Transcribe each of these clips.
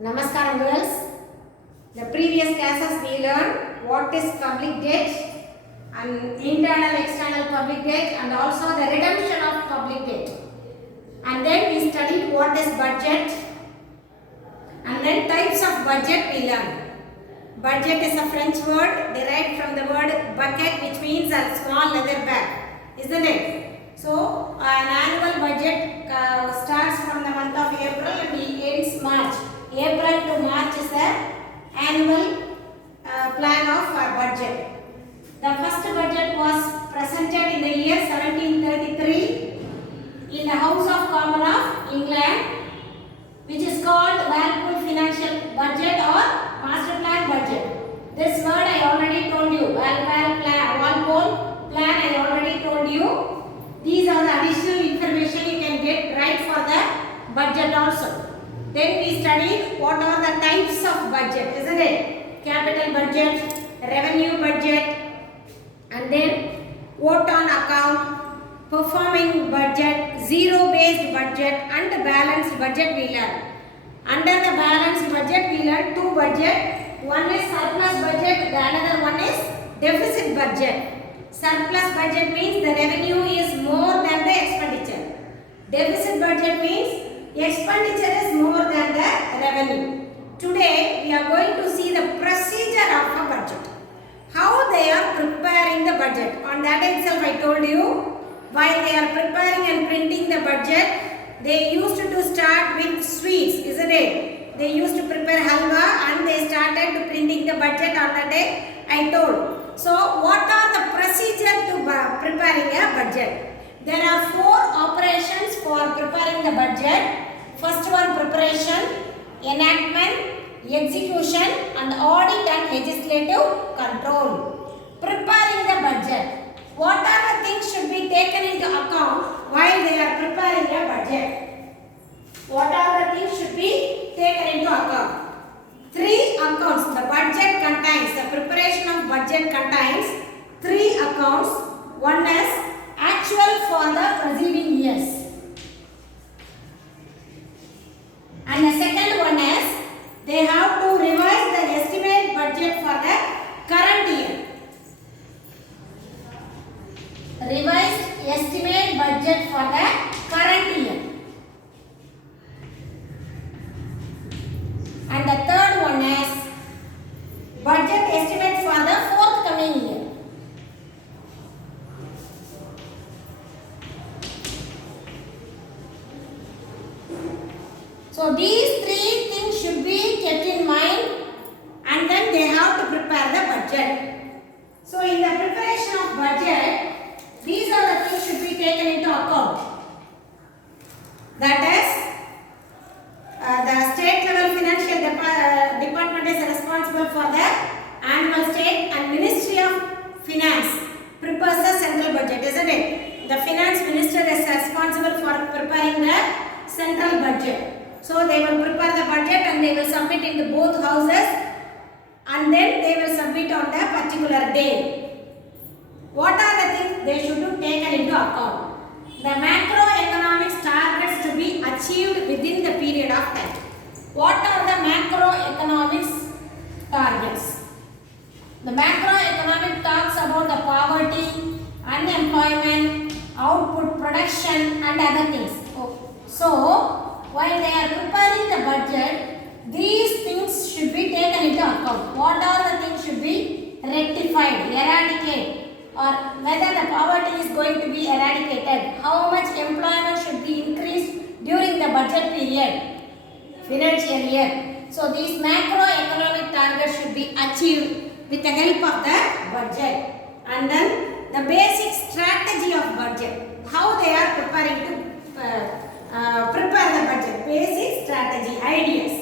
Namaskaram girls. The previous classes we learned what is public debt and internal external public debt and also the redemption of public debt. And then we studied what is budget and then types of budget we learned. Budget is a French word derived from the word bucket, which means a small leather bag, isn't it? So an annual budget starts from the month of April and ends March. April to March is the annual plan of our budget. The first budget was presented in the year 1733 in the House of Commons of England, which is called Walpole Financial Budget or Master Plan Budget. This word I already told you. Walpole Plan I already told you. These are the additional information you can get right for the budget also. Then we studied what are the types of budget, isn't it? Capital budget, revenue budget, and then vote on account, performing budget, zero-based budget, and balanced budget we learned. Under the balanced budget we learned two budget. One is surplus budget, the another one is deficit budget. Surplus budget means the revenue is more than the expenditure. Deficit budget means expenditure is more than the revenue. Today we are going to see the procedure of a budget. How they are preparing the budget. On that itself I told you, while they are preparing and printing the budget, they used to start with sweets, isn't it? They used to prepare halwa and they started printing the budget on that day I told. So what are the procedure to preparing a budget? There are four operations for preparing the budget. First one, preparation, enactment, execution, and audit and legislative control. Preparing the budget. What are the things should be taken into account while they are preparing a budget? What are the things should be taken into account? Three accounts. The budget contains, the preparation of budget contains three accounts. One is actual for the preceding years. And the second one is they have to revise the estimate budget for the current year. Revised estimate budget for the current year. And the third one is budget estimate for the forthcoming year. So these three things should be kept in mind and then they have to prepare the budget. So in the preparation of budget, these are the things should be taken into account. That is, the state level financial department is responsible for the annual state and Ministry of Finance prepares the central budget, isn't it? The finance minister is responsible for preparing the central budget. So they will prepare the budget and they will submit in both houses and then they will submit on the particular day. What are the things they should be taken into account? The macroeconomic targets to be achieved within the period of time. What are the macroeconomics targets? The macroeconomic talks about the poverty, unemployment, output, production and other things. So, while they are preparing the budget, these things should be taken into account. What are the things should be rectified, eradicated, or whether the poverty is going to be eradicated, how much employment should be increased during the budget period, financial year. So these macroeconomic targets should be achieved with the help of the budget. And then the basic strategy of budget, how they are preparing to prepare the budget, basic strategy, ideas,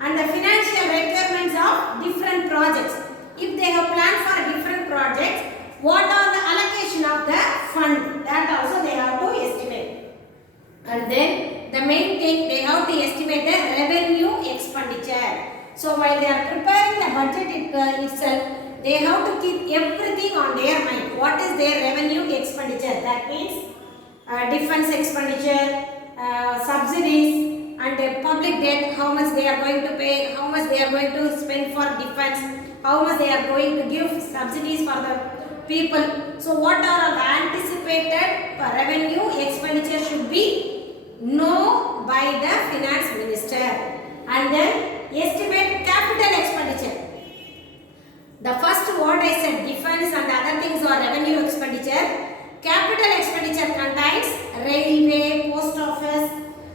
and the financial requirements of different projects. If they have planned for different projects, what are the allocation of the fund, that also they have to estimate. And then the main thing, they have to estimate the revenue expenditure. So while they are preparing the budget itself, they have to keep everything on their mind. What is their revenue expenditure? That means defense expenditure, subsidies and public debt, how much they are going to pay, how much they are going to spend for defense, how much they are going to give subsidies for the people. So what are the anticipated revenue expenditure should be known by the finance minister. And then estimate capital expenditure. The first what I said, defense and other things are revenue expenditure. Capital expenditure contains railway, post office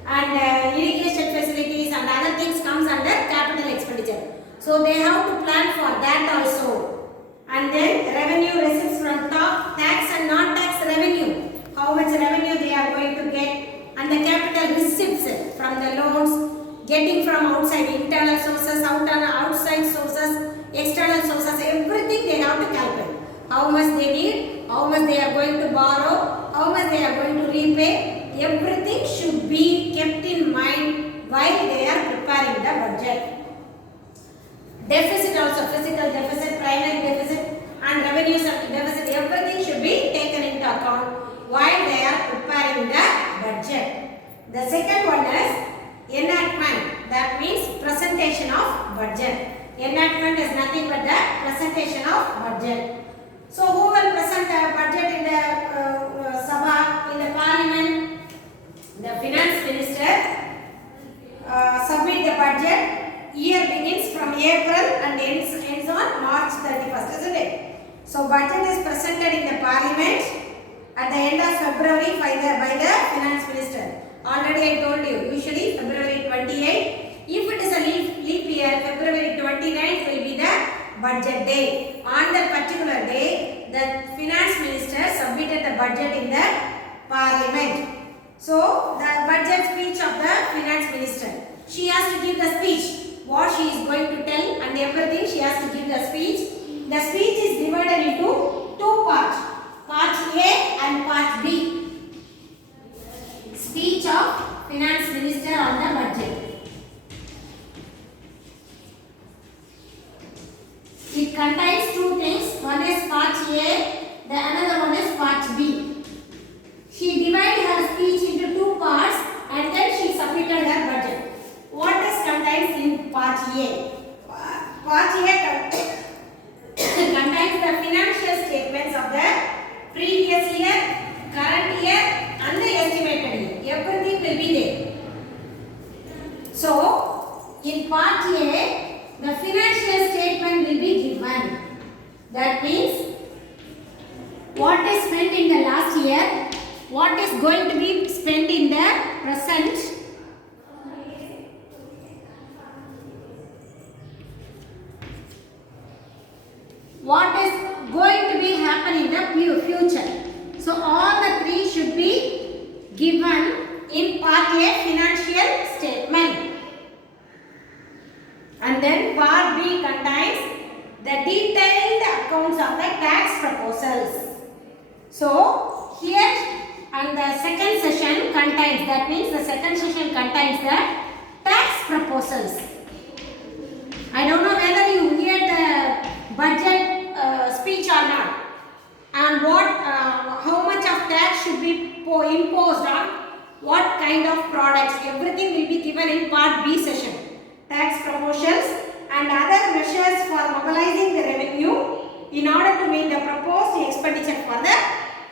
and irrigation facilities and other things comes under capital expenditure. So they have to plan for that also. And then revenue receipts from top tax and non-tax revenue. How much revenue they are going to get, and the capital receipts from the loans, getting from outside, internal sources, outside sources, external sources, everything they have to calculate. How much they need, how much they are going to borrow, how much they are going to repay, everything should be kept in mind while they are preparing the budget. Deficit also, physical deficit, primary deficit and revenue deficit, everything should be taken into account while they are preparing the budget. The second one is enactment, that means presentation of budget. Enactment is nothing but the presentation of budget. So who will present the budget in the Sabha, in the parliament? The finance minister submit the budget. Year begins from April and ends on March 31st, isn't it? So budget is presented in the parliament at the end of February by the finance minister. Already I told you, usually February 28. If it is a leap year, February 29th will be the budget day. On that particular day, the finance minister submitted the budget in the parliament. So the budget speech of the finance minister, she has to give the speech, what she is going to tell and everything, she has to give the speech. The speech is divided into two parts, part A and part B. Speech of finance minister on the budget. It contains two things, one is part A, the another one is part B. She divided her speech into two parts and then she submitted her budget. What is contained in part A? Part A contains the financial statements of the previous year, current year and the estimated year. Everything will be there. So, in part A, the financial statement will be given. That means what is spent in the last year, what is going to be spent in the present, what is going to be happen in the future. So all the three should be given in part A, financial statement. And then part B contains the detailed accounts of the tax proposals. So here and the second session contains, that means the second session contains the tax proposals. I don't know whether you hear the budget speech or not, and how much of tax should be imposed on what kind of products. Everything will be given in part B session. Tax proposals and other measures for mobilizing the revenue in order to meet the proposed expenditure for the.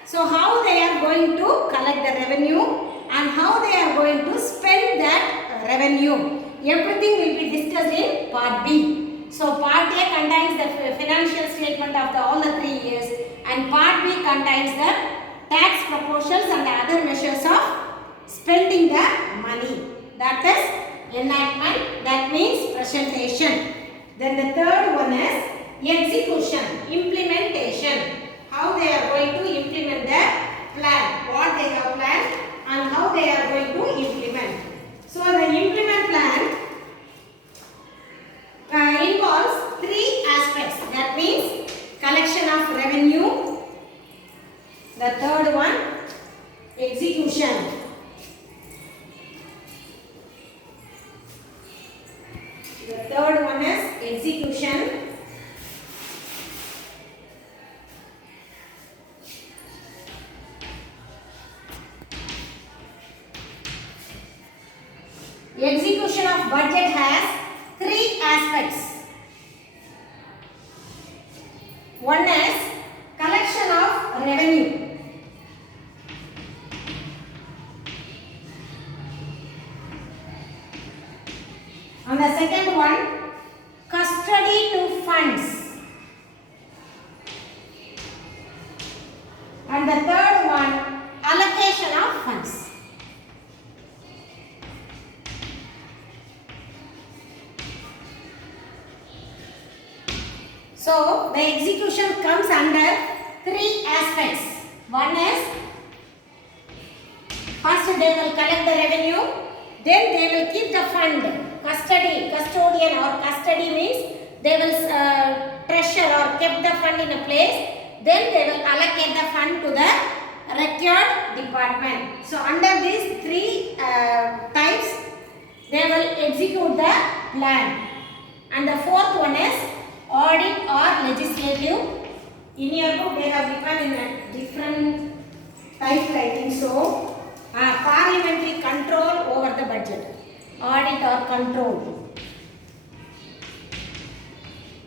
So how they are going to collect the revenue and how they are going to spend that revenue. Everything will be discussed in part B. So part A contains the financial statement of all the 3 years and part B contains the tax proposals and the other measures of spending the money. That is enactment, that means presentation. Then the third one is execution, implementation. How they are going to implement the plan, what they have planned and how they are going to implement. So the implement plan involves 3 aspects. That means collection of revenue. The third one, execution. The third one is execution. has three aspects. One is collection of revenue. And the second one, custody to funds. And the third one, allocation of funds. So, the execution comes under three aspects. One is, first they will collect the revenue, then they will keep the fund, custodian or custody means they will treasure or keep the fund in a place, then they will allocate the fund to the record department. So, under these three types, they will execute the plan. And the fourth one is audit or legislative. In your book they have given in a different typewriting. So, parliamentary control over the budget, audit or control.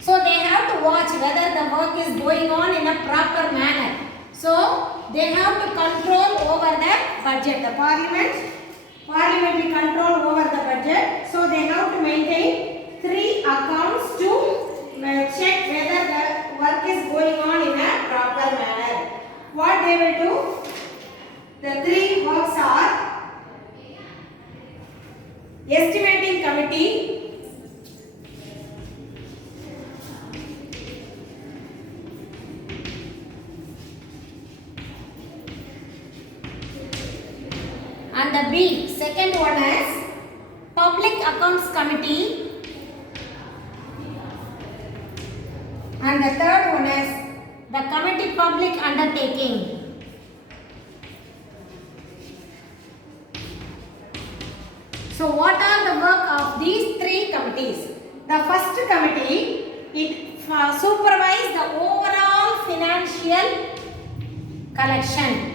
So, they have to watch whether the work is going on in a proper manner. So, they have to control over the budget. The parliamentary control over the budget. So, they have to maintain three accounts to check whether the work is going on in a proper manner. What they will do? The three works are estimating committee, and the B, second one is public accounts committee. And the third one is the committee public undertaking. So, what are the work of these three committees? The first committee, it supervises the overall financial collection.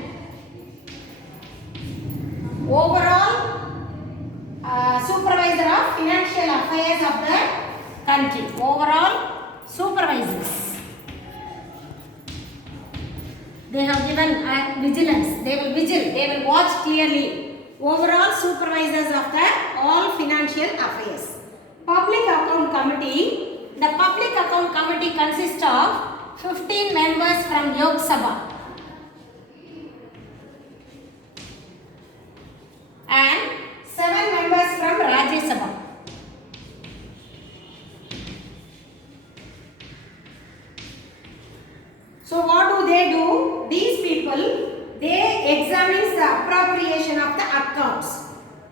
Overall supervisor of financial affairs of the country. Overall supervisors. They have given vigilance. They will vigil. They will watch clearly. Overall supervisors of the all financial affairs. Public account committee. The public account committee consists of 15 members from Lok Sabha and 7 members from Rajya Sabha. So what do they do? These people, they examine the appropriation of the accounts.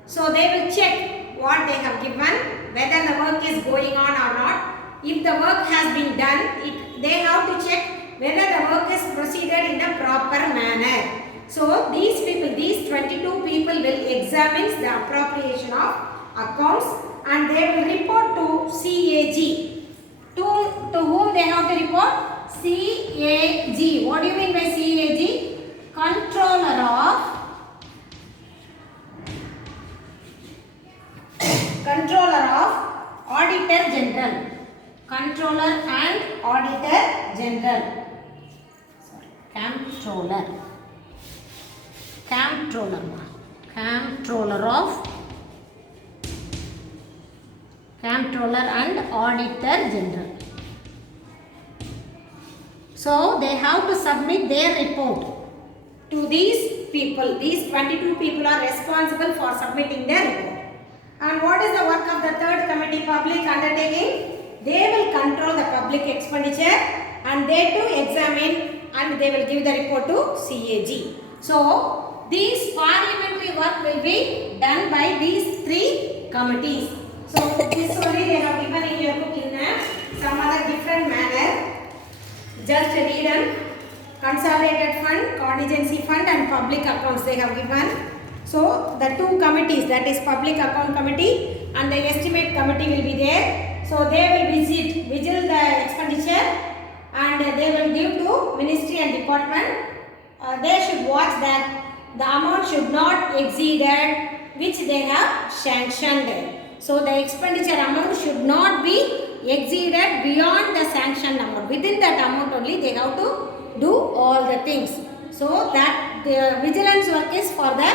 So they will check what they have given, whether the work is going on or not. If the work has been done, they have to check whether the work is proceeded in a proper manner. So these people, these 22 people will examine the appropriation of accounts and they will report to CAG. To whom they have to report? CAG. What do you mean by CAG? Controller of Auditor General. Controller and Auditor General. Comptroller. Comptroller and Auditor General. So they have to submit their report to these people. These 22 people are responsible for submitting their report. And what is the work of the third committee, public undertaking? They will control the public expenditure and they too examine and they will give the report to CAG. So these parliamentary work will be done by these three committees. So this only they have given in your book in some other different manner. Just read on consolidated fund, contingency fund and public accounts they have given. So the two committees, that is public account committee and the estimate committee will be there. So they will vigil the expenditure and they will give to ministry and department. They should watch that the amount should not exceed which they have sanctioned. So the expenditure amount should not be exceeded beyond the sanctioned amount. Within that amount only they have to do all the things. So that the vigilance work is for the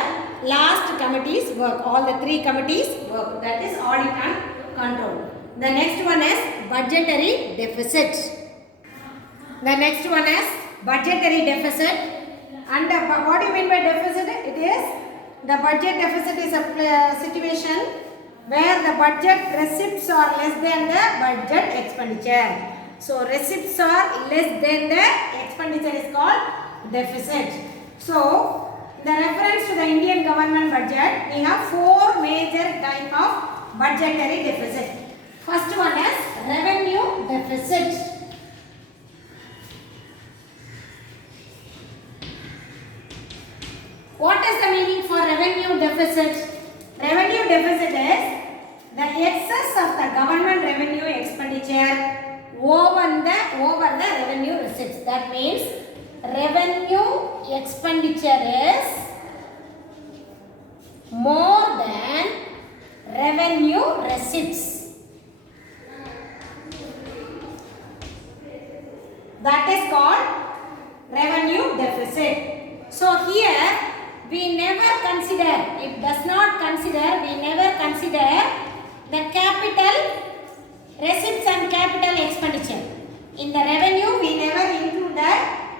last committee's work. All the three committees work. That is audit and control. The next one is budgetary deficit. The next one is budgetary deficit. And what do you mean by deficit? It is the budget deficit is a situation where the budget receipts are less than the budget expenditure. So receipts are less than the expenditure is called deficit. So the reference to the Indian government budget, we have four major type of budgetary deficit. First one is revenue deficit. What is the meaning for revenue deficit? Revenue deficit is the excess of the government revenue expenditure over the revenue receipts. That means revenue expenditure is more than revenue receipts. That is called revenue deficit. So here we never consider, it does not consider, we never consider the capital receipts and capital expenditure. In the revenue, we never include the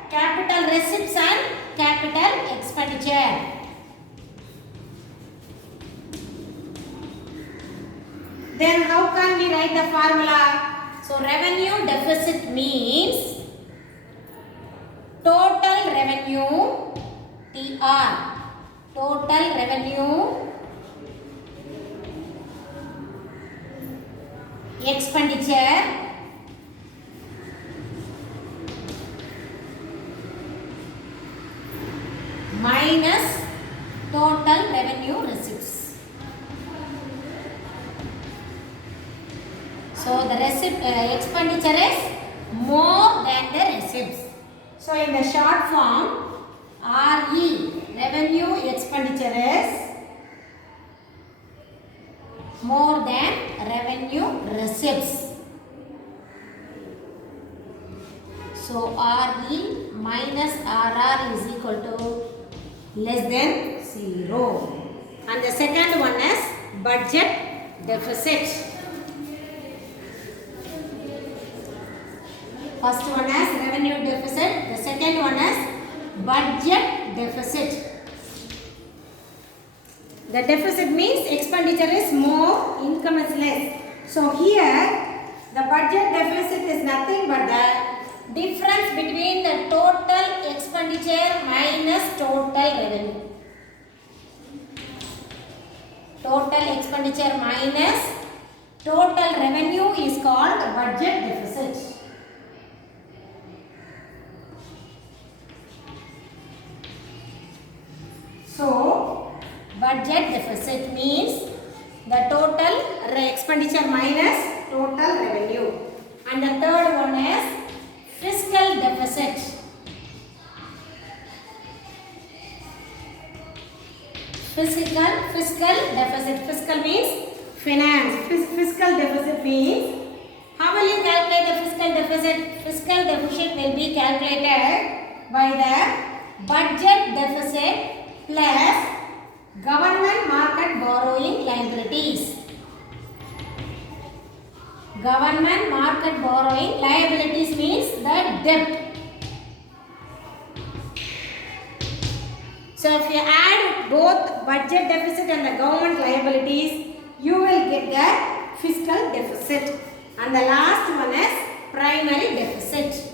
capital receipts and capital expenditure. Then how can we write the formula? So revenue deficit means total revenue, TR. Total revenue expenditure minus total revenue receipts. So the expenditure is more than the receipts. So in the short form, RE, revenue expenditure is more than revenue receipts. So RE minus RR is equal to less than 0. And the second one is budget deficit. First one is revenue deficit. The second one is budget deficit. The deficit means expenditure is more, income is less. So here the budget deficit is nothing but the difference between the total expenditure minus total revenue. Total expenditure minus total revenue is called budget deficit. So, budget deficit means the total expenditure minus total revenue. And the third one is fiscal deficit. Fiscal deficit. Fiscal means finance. Fiscal deficit means how will you calculate the fiscal deficit? Fiscal deficit will be calculated by the budget deficit plus government market borrowing liabilities. Government market borrowing liabilities means the debt. So if you add both budget deficit and the government liabilities, you will get the fiscal deficit. And the last one is primary deficit.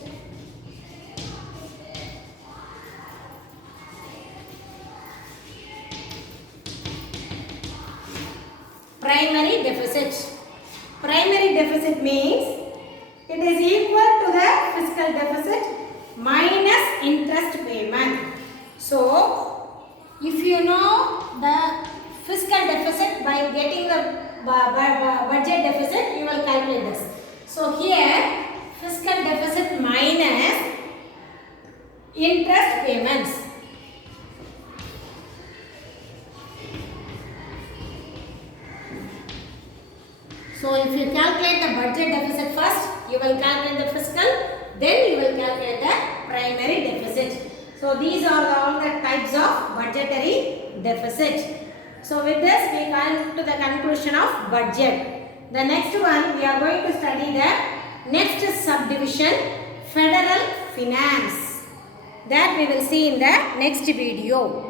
Primary deficit. Primary deficit means it is equal to the fiscal deficit minus interest payment. So, if you know the fiscal deficit by getting the budget deficit, you will calculate this. So, here fiscal deficit minus interest payments. if you calculate the budget deficit first, you will calculate the fiscal, then you will calculate the primary deficit. So these are all the types of budgetary deficit. So with this we come to the conclusion of budget. The next one we are going to study the next subdivision, federal finance. That we will see in the next video.